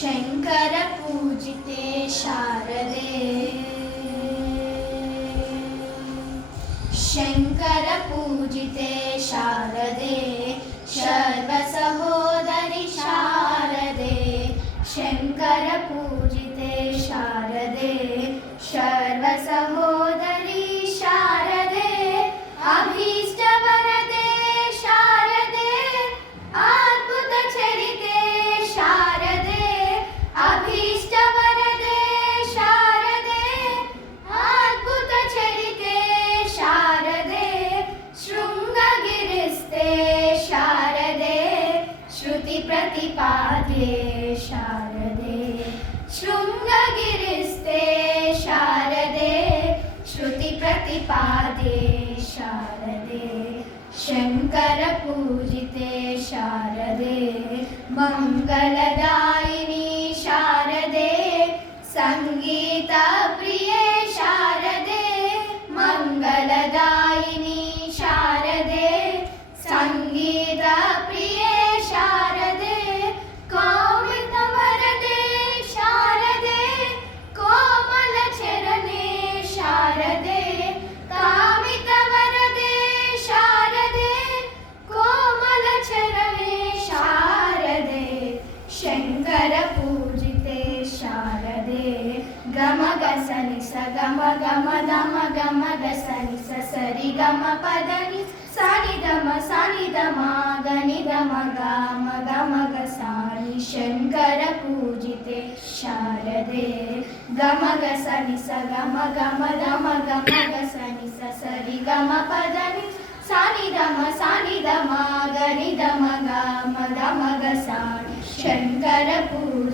ಶಂಕರ ಪೂಜಿತೆ ಶಾರದೆ ಶಂಕರ ಪೂಜಿತೆ ಶಾರದೆ ಸರ್ವ ಸಹೋದರಿ ಶಾರದೆ ಶಂಕರ ಪೂಜಿತೆ ಶಾರದೆ ಸರ್ವ ಸಹೋದರಿ ಶಾರದೆ ಅಭೀಷ್ಟ ವರದೆ ಶಾರದೆ ಅದ್ಭುತ ಚರಿತೆ ಶಾರದೆ ಅಭೀಷ್ಟ ವರದೆ ಶಾರದೆ ಅದ್ಭುತ ಚರಿತೆ ಶಾರದೆ ಶೃಂಗಗಿರಿಸ್ತೆ ಶಾರದೆ ಶ್ರುತಿ ಪ್ರತಿಪಾದ್ಯೆ ಶಾರದೆ ಶೃಂಗಗಿರಿಸ್ತೆ ಶಾರದೆ ಶ್ರುತಿ ಪ್ರತಿಪಾದ್ಯೆ ಶಾರದೆ ಶಂಕರ ಪೂಜಿತೆ ಶಾರದೆ ಮಂಗಲದಾಯಿನಿ ಶಾರದೆ ಸಂಗೀತ ಪ್ರಿಯೆ ಶಾರದೆ ಮಂಗಲದಾಯಿನಿ ಶಾರದೆ ಸಂಗೀತ ಪ್ರಿಯೆ ಶಾರದೆ ಕಾಮಿತ ವರದೆ ಶಾರದೆ ಕೋಮಲ ಚರಣೆ ಶಾರದೆ ಕಾಮಿತ ವರದೆ ಶಾರದೆ ಕೋಮಲ ಚರಣೆ ಶಾರದೆ ಶಂಕರ ಪೂಜಿತೆ ಶಾರದೆ ಗಮ ಗ ಸನಿ ಸ ಗಮ ಗಮ ದಮ ಗಮ ಗ ಸನಿ ಸ ಸರಿ ಗಮ ಪದನಿ ಸಾನಿ ದಮ ಗನಿ ದಮ ಗಮ ಗ ಸಾನಿ ಶಂಕರ ಪೂಜಿತೆ ಶಾರದೆ ಗಮ ಗ ಸನಿ ಸ ಗಮ ಗಮ ದಮ ಗಮ ಗ ಸನಿ ಸ ಸರಿ ಗಮ ಪದನಿ ಸಾನಿ ದಮ ಗನಿ ದಮ ಗ ಸಾನಿ ಶಂಕರ ಪೂಜಿತೆ